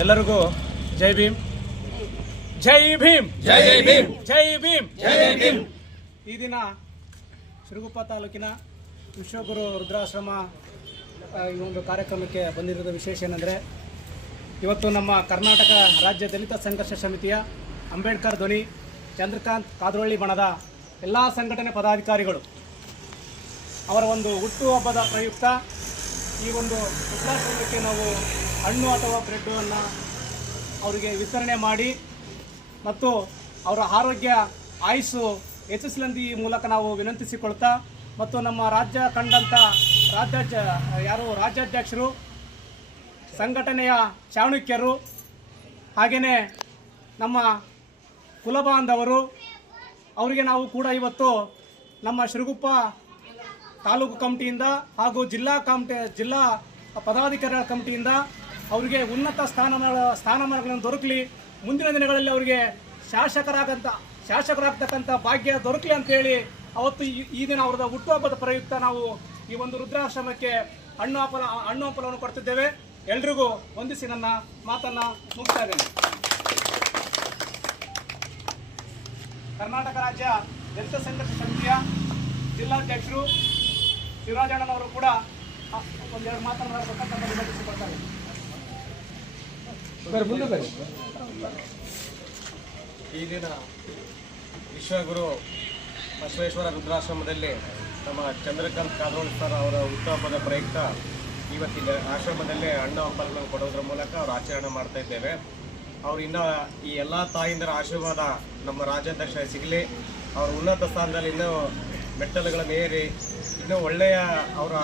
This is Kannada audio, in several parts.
ಎಲ್ಲರಿಗೂ ಜೈ ಭೀಮ್, ಜೈ ಭೀಮ್, ಜೈ ಭೀಮ್, ಜೈ ಭೀಮ್, ಜೈ ಭೀಮ್. ಈ ದಿನ ಸಿರುಗುಪ್ಪ ತಾಲೂಕಿನ ವಿಶ್ವಗುರು ವೃದ್ಧಾಶ್ರಮ ಈ ಒಂದು ಕಾರ್ಯಕ್ರಮಕ್ಕೆ ಬಂದಿರೋದು ವಿಶೇಷ ಏನೆಂದರೆ, ಇವತ್ತು ನಮ್ಮ ಕರ್ನಾಟಕ ರಾಜ್ಯ ದಲಿತ ಸಂಘರ್ಷ ಸಮಿತಿಯ ಅಂಬೇಡ್ಕರ್ ಧ್ವನಿ ಚಂದ್ರಕಾಂತ್ ಕಾದ್ರೊಳ್ಳಿ ಬಣದ ಎಲ್ಲ ಸಂಘಟನೆ ಪದಾಧಿಕಾರಿಗಳು ಅವರ ಒಂದು ಹುಟ್ಟುಹಬ್ಬದ ಪ್ರಯುಕ್ತ ಈ ಒಂದು ವೃದ್ಧಾಶ್ರಮಕ್ಕೆ ನಾವು ಹಣ್ಣು ಅಥವಾ ಬ್ರೆಡ್ಡನ್ನು ಅವರಿಗೆ ವಿತರಣೆ ಮಾಡಿ ಮತ್ತು ಅವರ ಆರೋಗ್ಯ ಆಯುಸ್ಸು ಹೆಚ್ಚಿಸಲೆಂದು ಈ ಮೂಲಕ ನಾವು ವಿನಂತಿಸಿಕೊಳ್ತಾ, ಮತ್ತು ನಮ್ಮ ರಾಜ್ಯ ಕಂಡಂಥ ರಾಜ್ಯಾಧ್ಯಕ್ಷರು, ಸಂಘಟನೆಯ ಚಾಣಕ್ಯರು, ಹಾಗೆಯೇ ನಮ್ಮ ಕುಲಬಾಂಧವರು ಅವರಿಗೆ ನಾವು ಕೂಡ ಇವತ್ತು ನಮ್ಮ ಸಿರುಗುಪ್ಪ ತಾಲೂಕು ಕಮಿಟಿಯಿಂದ ಹಾಗೂ ಜಿಲ್ಲಾ ಪದಾಧಿಕಾರಿಗಳ ಕಮಿಟಿಯಿಂದ ಅವರಿಗೆ ಉನ್ನತ ಸ್ಥಾನಮಾನಗಳನ್ನು ದೊರಕಲಿ, ಮುಂದಿನ ದಿನಗಳಲ್ಲಿ ಅವರಿಗೆ ಶಾಸಕರಾಗ್ತಕ್ಕಂಥ ಭಾಗ್ಯ ದೊರಕಲಿ ಅಂತೇಳಿ ಅವತ್ತು ಈ ದಿನ ಅವರದ ಹುಟ್ಟುಹಬ್ಬದ ಪ್ರಯುಕ್ತ ನಾವು ಈ ಒಂದು ವೃದ್ಧಾಶ್ರಮಕ್ಕೆ ಹಣ್ಣು ಹಂಪಲವನ್ನು ಕೊಡ್ತಿದ್ದೇವೆ. ಎಲ್ರಿಗೂ ವಂದಿಸಿ ನನ್ನ ಮಾತನ್ನು ಮುಗಿಸ್ತಾ ಇದ್ದೇನೆ. ಕರ್ನಾಟಕ ರಾಜ್ಯ ದಲಿತ ಸಂಘರ್ಷ ಸಮಿತಿಯ ಜಿಲ್ಲಾಧ್ಯಕ್ಷರು ಶಿವರಾಜಣ್ಣನವರು ಕೂಡ ಒಂದೆರಡು ಮಾತನಾಡಬೇಕಂತ ವಿನಂತಿಸಿಕೊಳ್ತಾರೆ. ಈ ದಿನ ವಿಶ್ವಗುರು ಬಸವೇಶ್ವರ ವೃದ್ಧಾಶ್ರಮದಲ್ಲಿ ನಮ್ಮ ಚಂದ್ರಕಾಂತ್ ಕಾದ್ರೊಳ್ಳಿ ಸರ್ ಅವರ ಹುಟ್ಟುಹಬ್ಬದ ಪ್ರಯುಕ್ತ ಇವತ್ತಿನ ಆಶ್ರಮದಲ್ಲೇ ಹಣ್ಣು ಹಂಪಲನ್ನು ಕೊಡೋದ್ರ ಮೂಲಕ ಅವರು ಆಚರಣೆ ಮಾಡ್ತಾ ಇದ್ದೇವೆ. ಅವರು ಇನ್ನೂ ಈ ಎಲ್ಲ ತಾಯಿಂದರ ಆಶೀರ್ವಾದ ನಮ್ಮ ರಾಜ್ಯಾಧ್ಯಕ್ಷ ಸಿಗಲಿ, ಅವರ ಉನ್ನತ ಸ್ಥಾನದಲ್ಲಿ ಇನ್ನೂ ಮೆಟ್ಟಲುಗಳನ್ನು ಏರಿ ಇನ್ನೂ ಒಳ್ಳೆಯ ಅವರ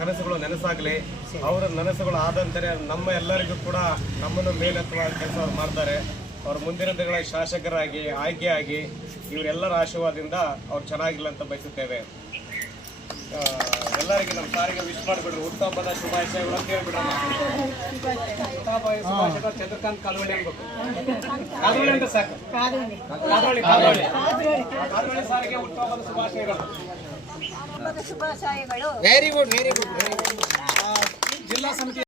ಕನಸುಗಳು ನೆನಸಾಗಲಿ. ಅವರ ನನಸುಗಳು ಆದಂತೆ ನಮ್ಮ ಎಲ್ಲರಿಗೂ ಕೂಡ ನಮ್ಮನ್ನು ಮೇಲೆತ್ತುವ ಕೆಲಸ ಅವ್ರು ಮಾಡ್ತಾರೆ. ಅವ್ರ ಮುಂದಿನ ದಿನಗಳ ಶಾಸಕರಾಗಿ ಆಯ್ಕೆಯಾಗಿ ಇವರೆಲ್ಲರ ಆಶೀರ್ವಾದದಿಂದ ಅವ್ರು ಚೆನ್ನಾಗಿಲ್ಲ ಅಂತ ಬಯಸುತ್ತೇವೆ. ಎಲ್ಲರಿಗೆ ನಮ್ಮ ಸಾರಿಗೆ ವಿಶ್ ಮಾಡಿಬಿಡ್ರಿ, ಹುಟ್ಟುಹಬ್ಬದ ಶುಭಾಶಯಗಳು ಅಂತ ಹೇಳ್ಬಿಡ್ರಮ್ಮ. ಚಂದ್ರಕಾಂತ್ ಕಾದ್ರೊಳ್ಳಿ ಅನ್ಬೇಕು, ಕಾದ್ರೊಳ್ಳಿ ಅಂತ ಸಾಕು, ಕಾದ್ರೊಳ್ಳಿ ಸಾರಿಗೆ ಹುಟ್ಟುಹಬ್ಬದ ಶುಭಾಶಯಗಳು. Very good, very good. ಜಿಲ್ಲಾ ಸಮಿತಿ